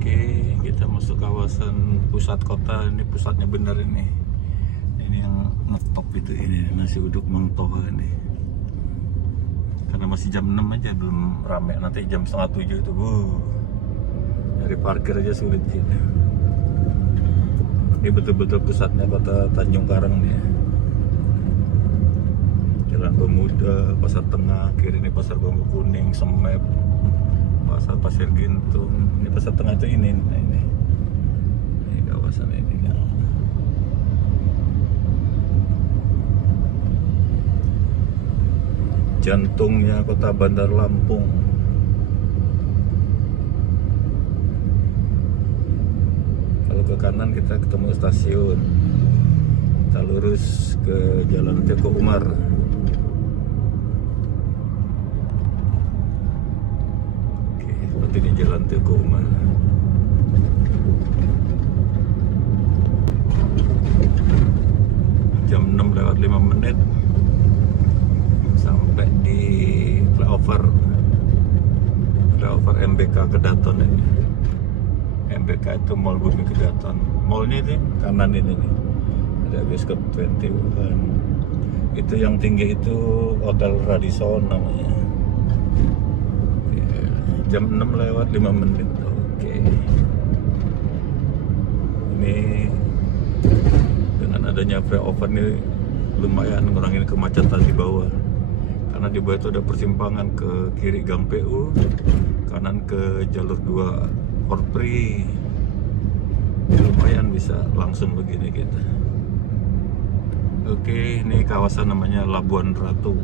Oke, kita masuk kawasan pusat kota. Ini pusatnya bener ini. Ini yang ngetop itu, ini nasi uduk Mang Toha ini. Karena masih jam 6 aja, belum rame. Nanti jam setengah 7 itu, dari parkir aja sulit gitu. Ini betul-betul pusatnya kota Tanjung Karang nih. Jalan Pemuda, Pasar Tengah, kiri ini Pasar Bambu Kuning, Semep, Pasar Pasir Gintung. Ini Pasar Tengah itu ini kawasan ini. Jantungnya kota Bandar Lampung. Kalau ke kanan kita ketemu stasiun. Kita lurus ke Jalan Teguh Umar. Oke, seperti ini Jalan Teguh Umar. Jam 6:05 sampai di flyover MBK Kedaton ini. MBK itu Mall Bumi Kedaton. Mallnya itu kanan ini nih. Ada Bioskop 21. Itu yang tinggi itu Hotel Radisson namanya. Jam 6:05. Oke. Ini dengan adanya flyover ini lumayan ngurangin kemacetan di bawah. Karena di bawah itu ada persimpangan ke kiri Gang PU, kanan ke jalur 2 Korpri. Lumayan bisa langsung begini kita. Oke, ini kawasan namanya Labuan Ratu.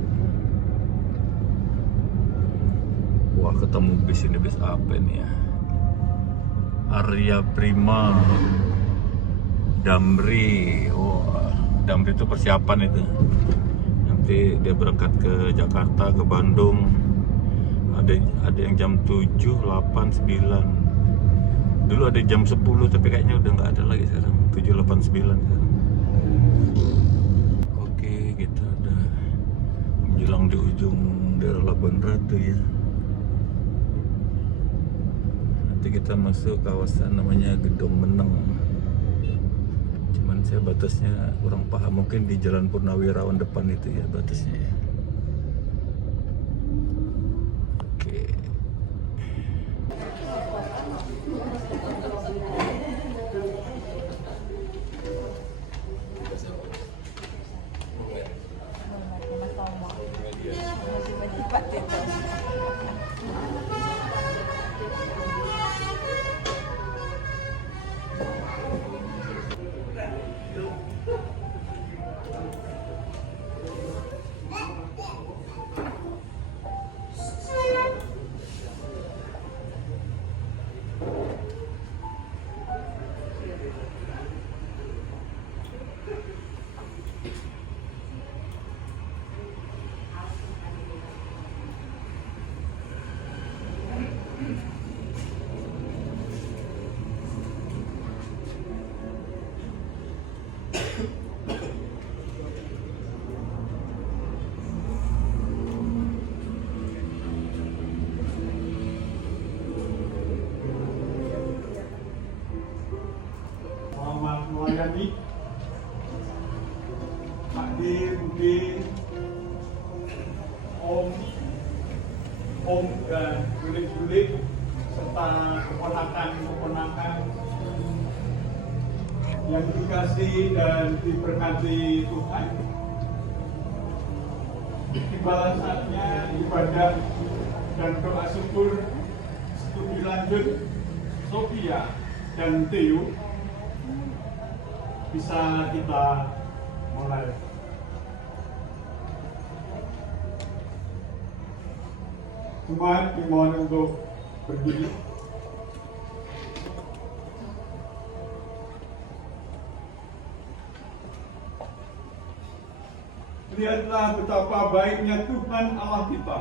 Wah, ketemu bis ini, bis apa ini ya? Arya Prima, Damri. Wah, Damri itu persiapan itu. Nanti dia berangkat ke Jakarta, ke Bandung. Ada yang jam 7, 8, 9. Dulu ada jam 10, tapi kayaknya udah nggak ada lagi sekarang. 7, 8, 9 sekarang. Oke, kita udah menjelang di ujung daerah Labuan Ratu ya. Nanti kita masuk kawasan namanya Gedung Meneng. Cuman saya batasnya kurang paham, mungkin di Jalan Purnawirawan depan itu ya batasnya ya. Oke. Melayani Pak D, Bude, Om dan Julik-Julik serta keponakan-keponakan yang dikasihi dan diberkati Tuhan. Tibalah saatnya ibadah dan doa syukur studi lanjut Sophia dan Theo bisa kita mulai. Jemaat dimohon untuk berdiri. Lihatlah betapa baiknya Tuhan Allah kita.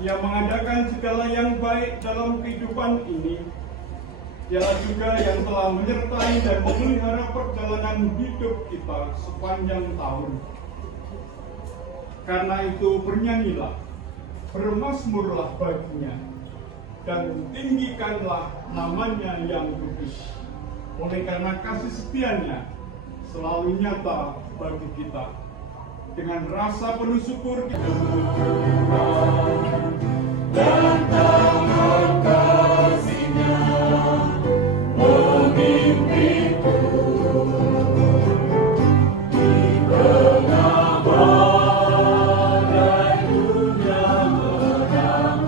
Dia mengadakan segala yang baik dalam kehidupan ini. Dialah juga yang telah menyertai dan memelihara perjalanan hidup kita sepanjang tahun. Karena itu bernyanyilah, bermazmurlah baginya. dan tinggikanlah namanya yang kudus. Oleh karena kasih setianya selalu nyata bagi kita. Dengan rasa penuh syukur kita dan tangan kasih-Nya memimpinku di tengah badai dunia menakutkan.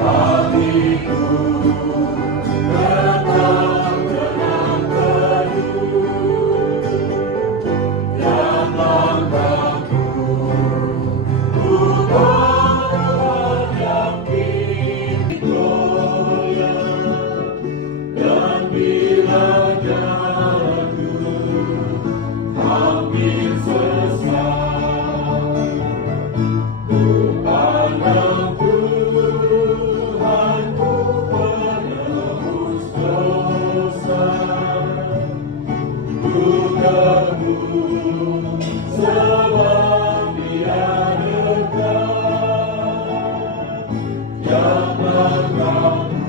Hatiku tetap tenang teduh dan langkahku bukan yakin goyah. Dan bila jalanku hampir sesat, ku pandang Tuhanku penebus dosa. Ku teguh sebab Dia dekat, yang langkahku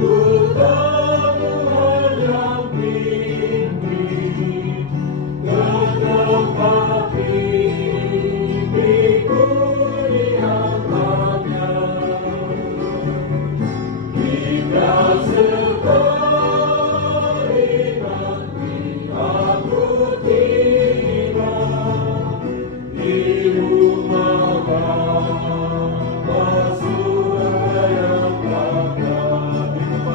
bukan yang pimpin ke tempat mimpiku di hambanya. Hingga sekali nanti aku tiba di rumah Bapa surga yang bakal.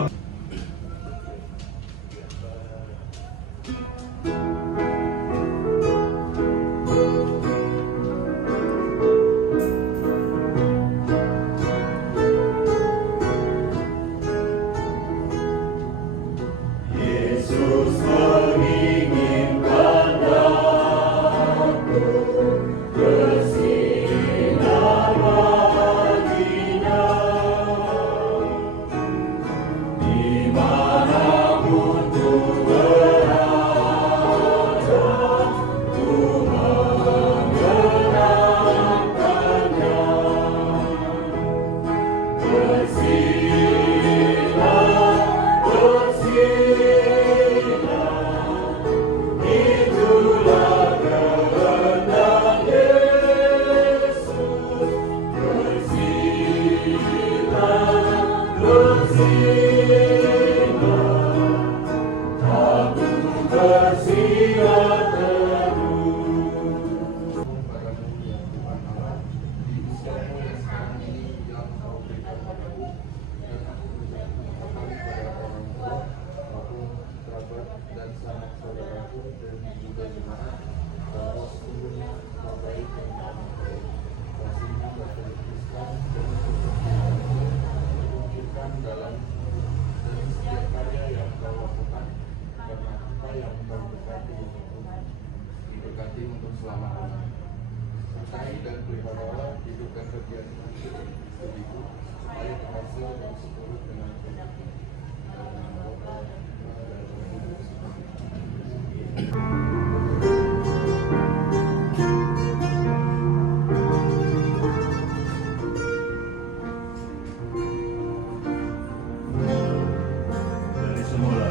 Yesus menginginkan aku bersinar baginya. Dimanapun ku berada, ku mengenangkannya. Bersinar, bersinar, itulah kehendak Yesus. Bersinar, bersinar, aku bersinar terus. Padamu ya Tuhan Allah, di usiamu yang sekarang ini yang kau berikan padaku, dan aku berikan kembali pada orang tua, maupun kerabat dan sanak saudaraku dan juga jemaat, bahwa sesungguhnya engkau baik dan amat baik. Kasih-Nya tak terputuskan dan diwujudkan dalam dan setiap karya yang kau lakukan, karena apa yang kau berkati itu diberkati untuk selama-lamanya. Sertai dan peliharalah hidup dan kerja istriku, supaya berhasil dan seturut dengan firman. Dan nama Bapa dan Putra dan Roh Kudus. dari semula.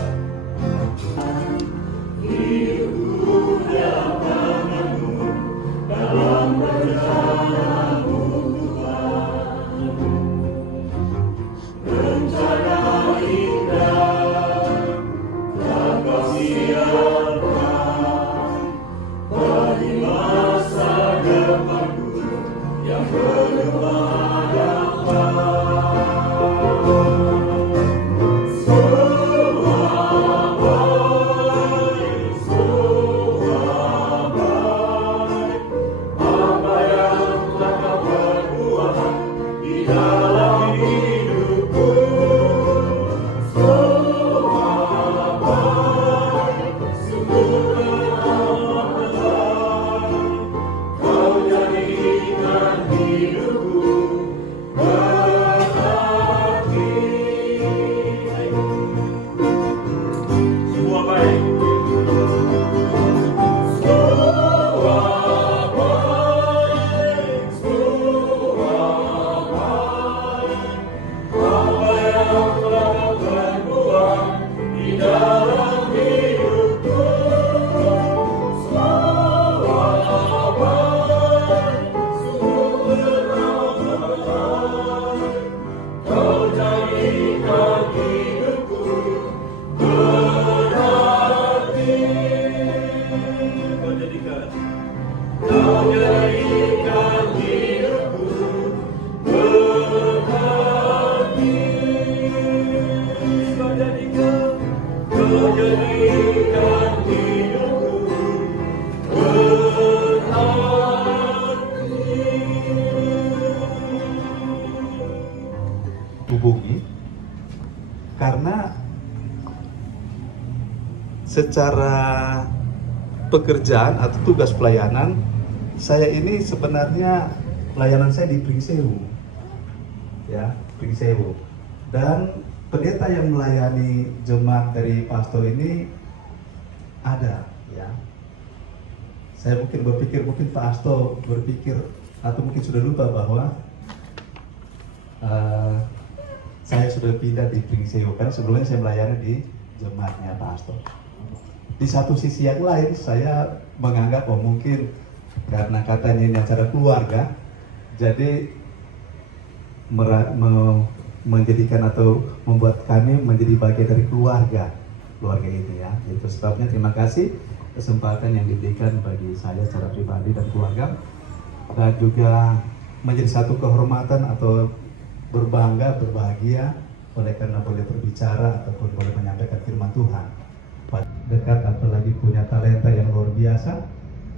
hubungi karena secara pekerjaan atau tugas pelayanan saya ini sebenarnya pelayanan saya di Pringsewu, ya, Pringsewu, dan pendeta yang melayani jemaat dari pastor ini ada, ya. Saya mungkin Pak Asto berpikir atau mungkin sudah lupa bahwa saya sudah pindah di Pringsewu, kan sebelumnya saya melayani di jemaatnya Pak Asto. Di satu sisi yang lain saya menganggap mungkin karena katanya ini acara keluarga, jadi menjadikan atau membuat kami menjadi bagian dari keluarga ini, ya. Itu sebabnya terima kasih kesempatan yang diberikan bagi saya secara pribadi dan keluarga, dan juga menjadi satu kehormatan atau berbahagia oleh karena boleh berbicara ataupun boleh menyampaikan firman Tuhan. Dekat apalagi punya talenta yang luar biasa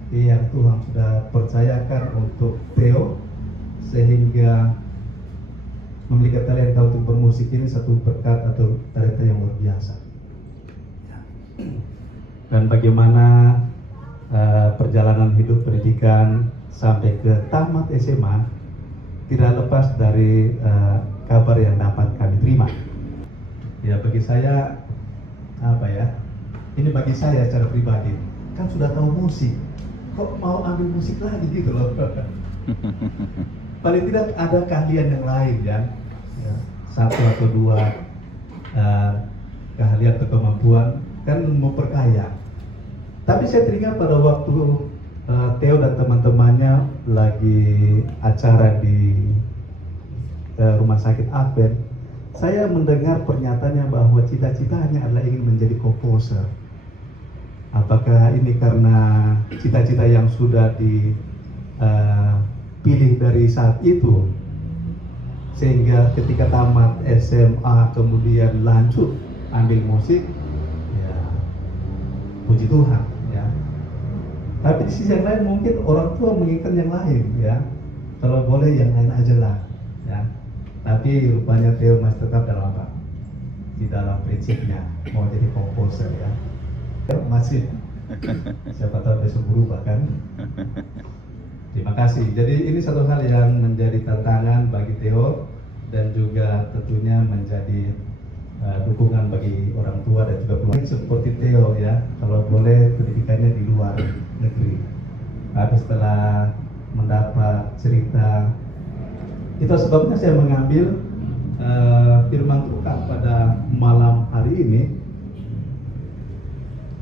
yang Tuhan sudah percayakan untuk Theo, sehingga memiliki talenta untuk bermusik ini satu berkat atau talenta yang luar biasa. Dan bagaimana perjalanan hidup pendidikan sampai ke tamat SMA tidak lepas dari kabar yang dapat kami terima. Ya, bagi saya ini bagi saya secara pribadi, kan sudah tahu musik, kok mau ambil musik lagi gitu loh. Paling tidak ada keahlian yang lain, ya. Satu atau dua keahlian atau kemampuan kan memperkaya. Tapi saya teringat pada waktu Theo dan teman-temannya lagi acara di rumah sakit Advent, saya mendengar pernyataannya bahwa cita-citanya adalah ingin menjadi komposer. Apakah ini karena cita-cita yang sudah dipilih dari saat itu, sehingga ketika tamat SMA kemudian lanjut ambil musik, ya puji Tuhan, ya. Tapi di sisi yang lain mungkin orang tua menginginkan yang lain, ya. Kalau boleh yang lain aja lah, ya. Tapi rupanya Theo masih tetap dalam apa? Di dalam prinsipnya mau jadi komposer, ya. Masih siapa tahu besok berubah kan. Terima kasih. Jadi ini satu hal yang menjadi tantangan bagi Theo dan juga tentunya menjadi dukungan bagi orang tua dan juga keluarga. Seperti Theo, ya, kalau boleh pendidikannya di luar negeri. Tapi setelah mendapat cerita, itu sebabnya saya mengambil firman Tuhan pada malam hari ini,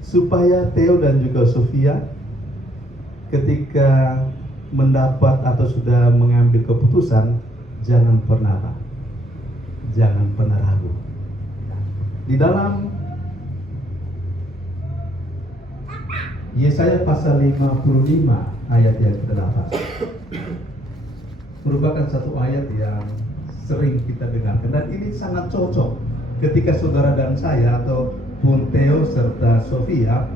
supaya Theo dan juga Sofia ketika mendapat atau sudah mengambil keputusan, jangan pernah ragu. Di dalam Yesaya pasal 55 ayat yang ke-8 merupakan satu ayat yang sering kita dengarkan, dan ini sangat cocok ketika saudara dan saya atau Bung Theo serta Sofia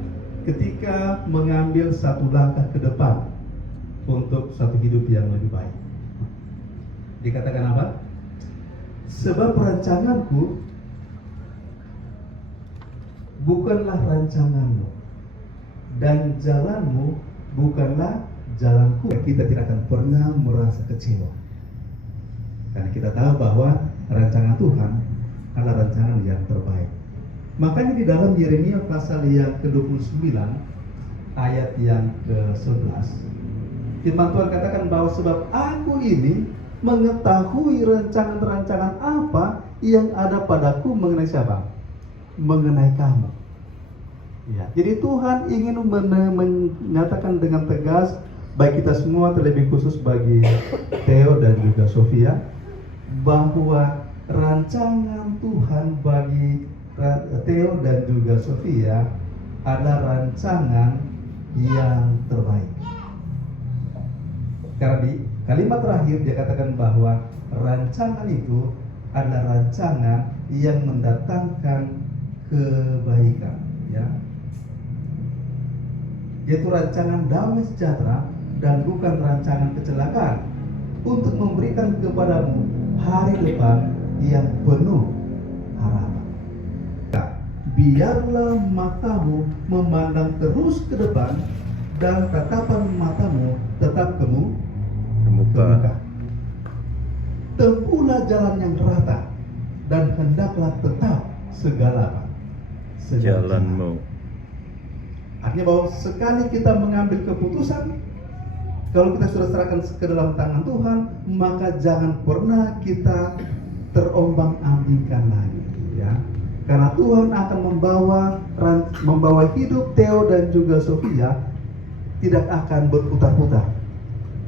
ketika mengambil satu langkah ke depan untuk satu hidup yang lebih baik. Dikatakan apa? Sebab rancanganku bukanlah rancanganmu, dan jalanmu bukanlah jalanku. Kita tidak akan pernah merasa kecewa, karena kita tahu bahwa rancangan Tuhan adalah rancangan yang terbaik. Makanya di dalam Yeremia pasal yang ke-29 ayat yang ke-11, firman Tuhan katakan bahwa sebab aku ini mengetahui rancangan-rancangan apa yang ada padaku mengenai siapa? Mengenai kamu. Ya, jadi Tuhan ingin menyatakan dengan tegas bagi kita semua, terlebih khusus bagi Theo dan juga Sofia, bahwa rancangan Tuhan bagi Theo dan juga Sofia adalah rancangan yang terbaik. Karena di kalimat terakhir dia katakan bahwa rancangan itu adalah rancangan yang mendatangkan kebaikan, ya. Yaitu rancangan damai sejahtera dan bukan rancangan kecelakaan, untuk memberikan kepadamu hari depan yang penuh harapan. Biarlah matamu memandang terus ke depan dan tatapan matamu tetap ke muka. Tempuhlah jalan yang rata dan hendaklah tetap segala Jalanmu. Artinya bahwa sekali kita mengambil keputusan, kalau kita sudah serahkan ke dalam tangan Tuhan, maka jangan pernah kita terombang-ambingkan lagi, ya. Karena Tuhan akan membawa hidup Theo dan juga Sofia tidak akan berputar-putar.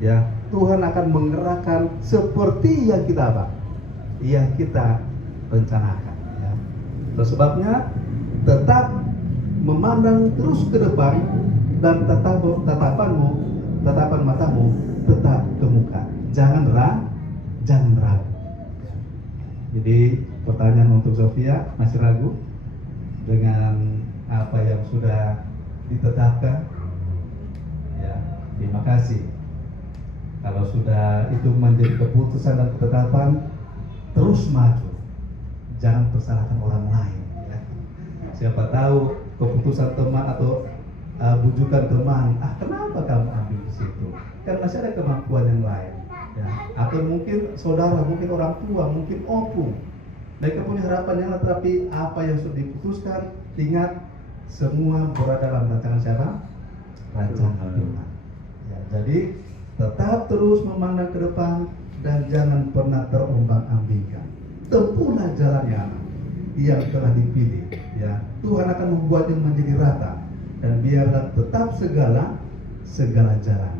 Ya, Tuhan akan menggerakkan seperti yang kita yang kita rencanakan. Ya. Oleh sebabnya tetap memandang terus ke depan dan tatapan matamu tetap ke muka. Jangan ragu. Jadi pertanyaan untuk Sofia, masih ragu dengan apa yang sudah ditetapkan? Ya, terima kasih. Kalau sudah itu menjadi keputusan dan ketetapan, terus maju. Jangan persalahkan orang lain. Ya. Siapa tahu keputusan teman atau bujukan teman, kenapa kamu ambil di situ? Kan masih ada kemampuan yang lain. Ya. Atau mungkin saudara, mungkin orang tua, mungkin opung. Mereka punya harapan yang lain, tapi apa yang sudah diputuskan, ingat semua berada dalam rancangan siapa? Rancangan Tuhan. Ya, jadi tetap terus memandang ke depan dan jangan pernah terombang-ambingkan. Tempuhlah jalannya yang telah dipilih. Ya, Tuhan akan membuatnya menjadi rata dan biarlah tetap segala jalan.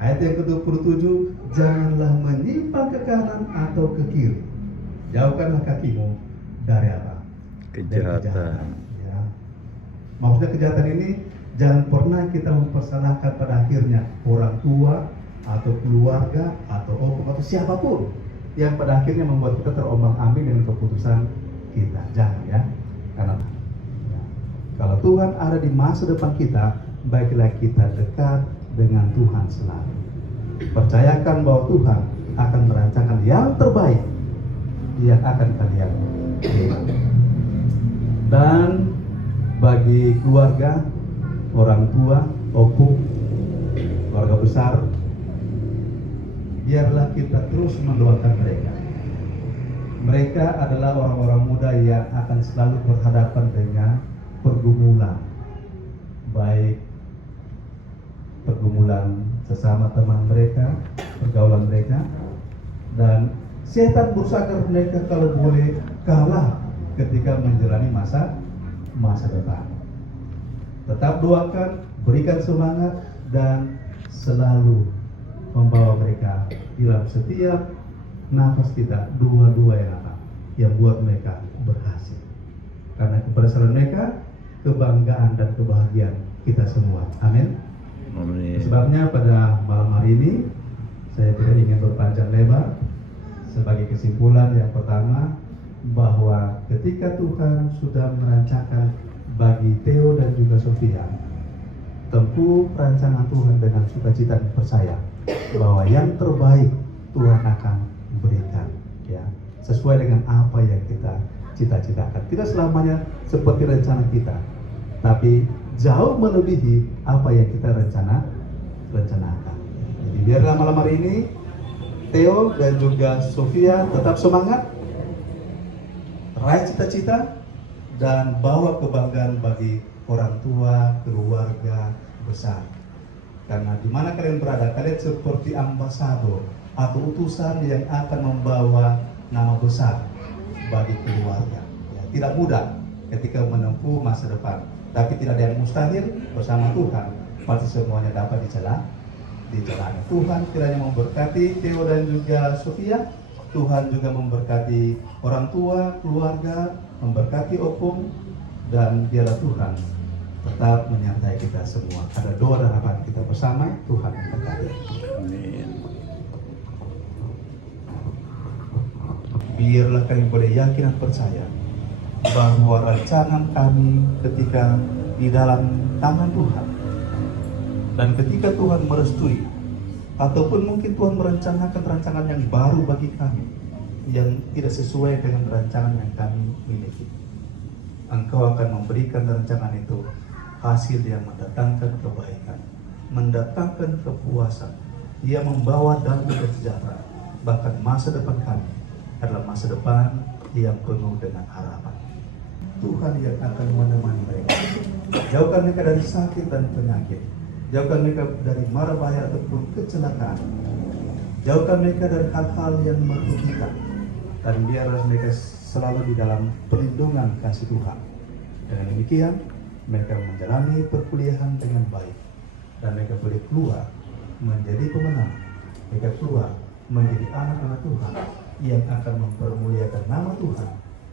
Ayat yang ke-27, janganlah menyimpang ke kanan atau ke kiri. Jauhkanlah kakimu dari apa? Kejahatan. Ya. Maksudnya kejahatan ini jangan pernah kita mempersalahkan pada akhirnya orang tua atau keluarga atau opung atau siapapun yang pada akhirnya membuat kita terombang-ambing dengan keputusan kita. Jangan, ya. Karena kalau Tuhan ada di masa depan kita, baiklah kita dekat dengan Tuhan selalu. Percayakan bahwa Tuhan akan merancangkan yang terbaik yang akan kalian lihat. Dan bagi keluarga, orang tua, opung, keluarga besar, biarlah kita terus mendoakan mereka. Mereka adalah orang-orang muda yang akan selalu berhadapan dengan pergumulan, baik pergumulan sesama teman mereka, pergaulan mereka, dan setan berusaha agar mereka kalau boleh kalah ketika menjalani masa depan. Tetap doakan, berikan semangat, dan selalu membawa mereka dalam setiap nafas kita, dua-dua yang buat mereka berhasil. Karena keberhasilan mereka, kebanggaan dan kebahagiaan kita semua. Amin. Amin. Sebabnya pada malam hari ini saya tidak ingin berpanjang lebar. Sebagai kesimpulan yang pertama, bahwa ketika Tuhan sudah merancangkan bagi Theo dan juga Sofia, tempuh rancangan Tuhan dengan sukacita dan percaya bahwa yang terbaik Tuhan akan berikan, ya, sesuai dengan apa yang kita cita-citakan. Tidak selamanya seperti rencana kita, tapi jauh melebihi apa yang kita rencanakan. Jadi biarlah malam hari ini Theo dan juga Sofia tetap semangat, raih cita-cita, dan bawa kebanggaan bagi orang tua, keluarga besar. Karena di mana kalian berada, kalian seperti ambasador atau utusan yang akan membawa nama besar bagi keluarga. Ya, tidak mudah ketika menempuh masa depan, tapi tidak ada yang mustahil. Bersama Tuhan pasti semuanya dapat dijalani. Tuhan kiranya memberkati Theo dan juga Sofia. Tuhan juga memberkati orang tua, keluarga, memberkati opung, dan biarlah Tuhan tetap menyertai kita semua. Ada doa dan harapan kita bersama. Tuhan memberkati. Amin. Biarlah kalian boleh yakin dan percaya bahwa rancangan kami ketika di dalam tangan Tuhan. Dan ketika Tuhan merestui, ataupun mungkin Tuhan merencanakan rancangan yang baru bagi kami, yang tidak sesuai dengan rancangan yang kami miliki. Engkau akan memberikan rancangan itu hasil yang mendatangkan kebaikan, mendatangkan kepuasan, yang membawa damai dan sejahtera. Bahkan masa depan kami adalah masa depan yang penuh dengan harapan. Tuhan yang akan menemani mereka. Jauhkan mereka dari sakit dan penyakit. Jauhkan mereka dari mara bahaya ataupun kecelakaan. Jauhkan mereka dari hal-hal yang merugikan. Dan biarlah mereka selalu di dalam perlindungan kasih Tuhan. Dengan demikian, mereka menjalani perkuliahan dengan baik. Dan mereka boleh keluar menjadi pemenang. Mereka keluar menjadi anak-anak Tuhan yang akan mempermuliakan nama Tuhan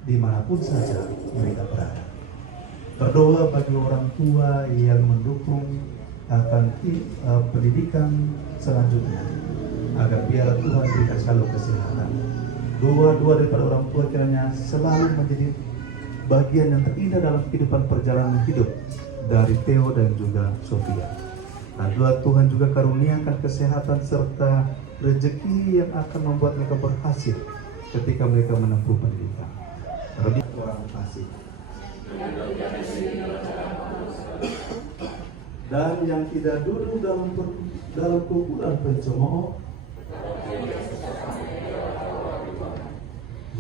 dimanapun saja mereka berada. Berdoa bagi orang tua yang mendukung akan pendidikan selanjutnya, agar biarlah Tuhan berikan selalu kesehatan. Doa-doa daripada orang tua kiranya selalu menjadi bagian yang terindah dalam kehidupan perjalanan hidup dari Theo dan juga Sofia. Nah, doa Tuhan juga karuniakan kesehatan serta rezeki yang akan membuat mereka berhasil ketika mereka menempuh pendidikan. Terlebih orang kasih. Dan yang tidak duduk dalam kumpulan pencemooh,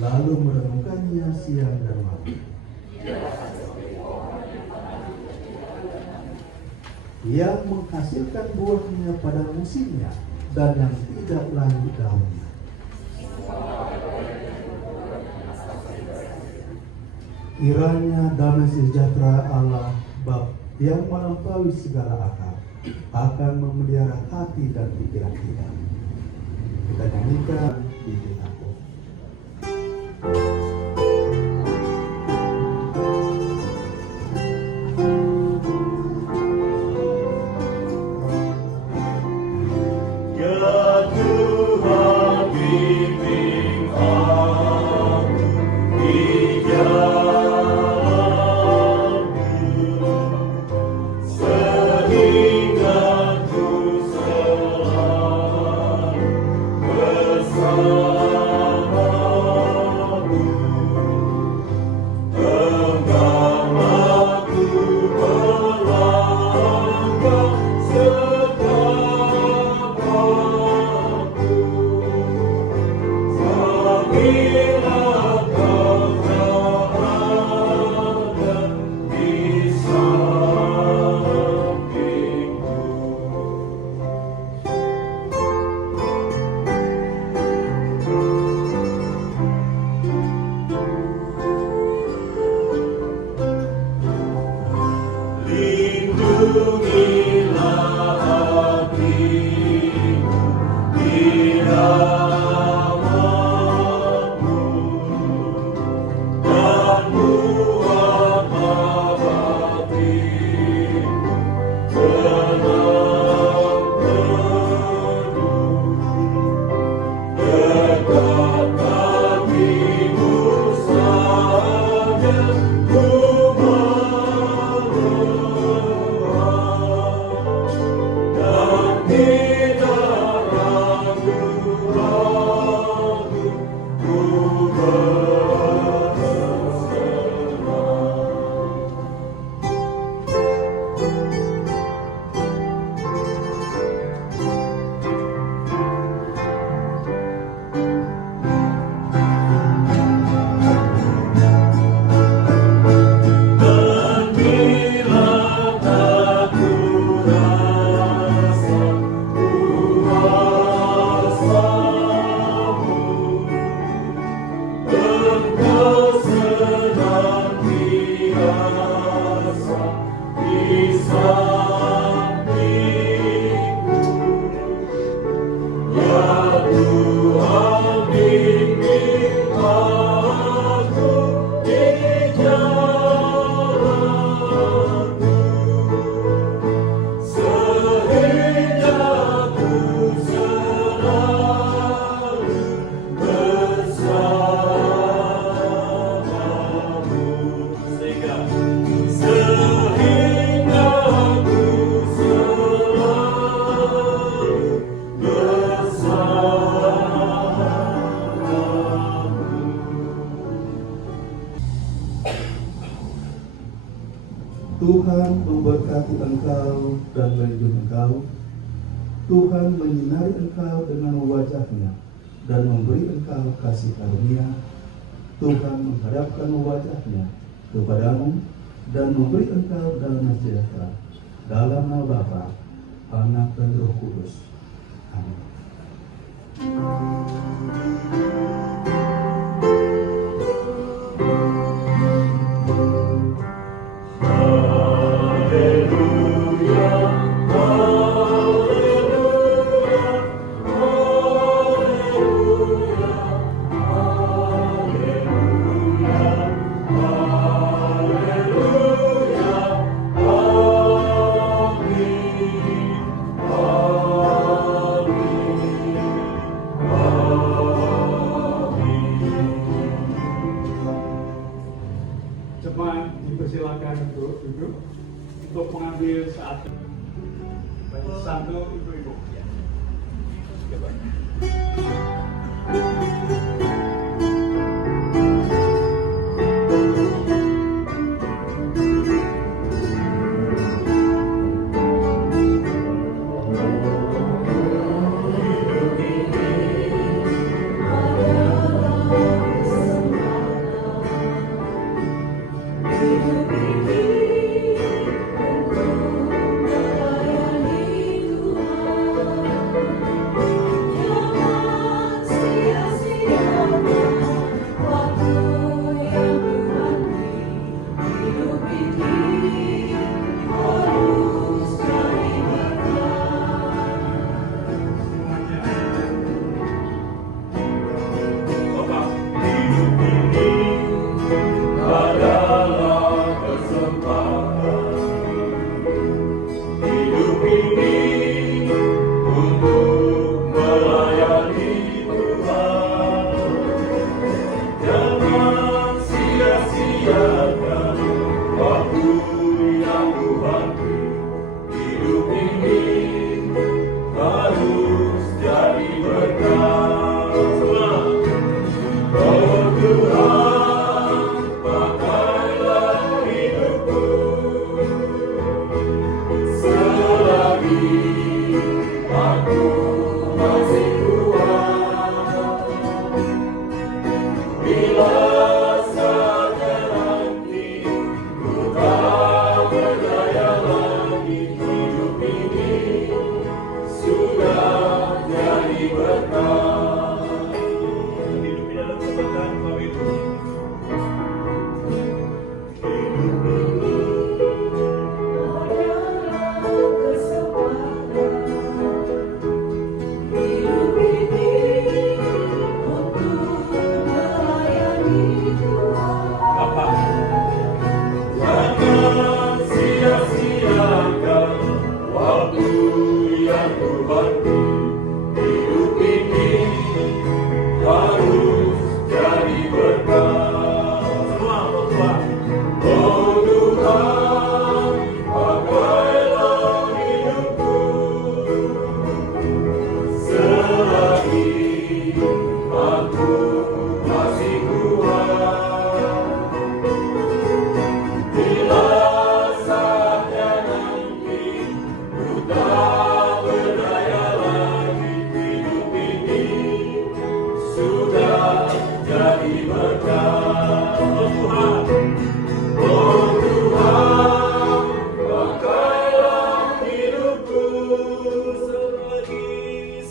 lalu merenungkannya siang dan malam. Yang menghasilkan buahnya pada musimnya dan yang tidak layu daunnya. Kiranya damai sejahtera Allah Bapa yang melampaui segala akal akan memelihara hati dan pikiran kita. Kita nyanyikan Bimbing Aku. Lindungilah hatimu di namamu. Tuhan memberkati engkau dan melindungi engkau. Tuhan menyinari engkau dengan wajah-Nya dan memberi engkau kasih karunia. Tuhan menghadapkan wajah-Nya kepadamu dan memberi engkau damai sejahtera. Dalam nama Bapa, Anak dan Roh Kudus. Amin. Jemaat dipersilakan untuk duduk untuk mengambil saat sandu ibu-ibu. Ya.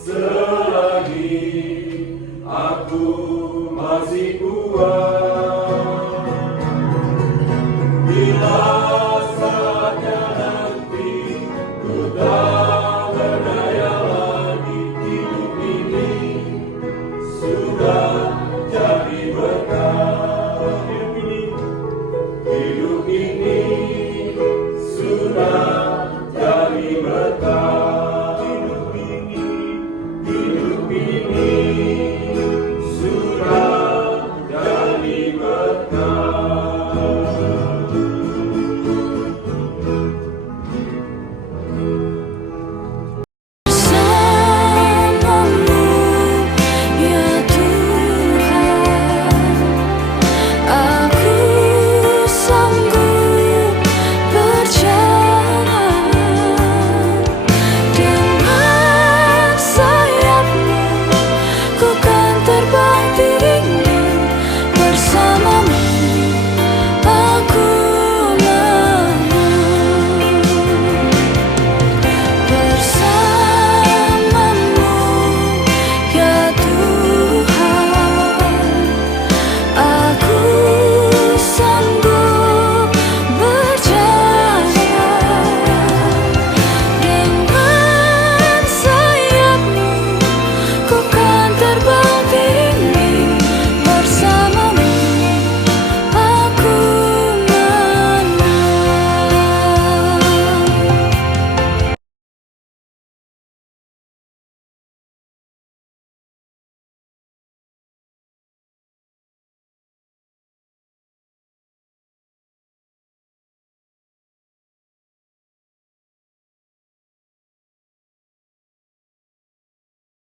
Selagi aku masih kuat.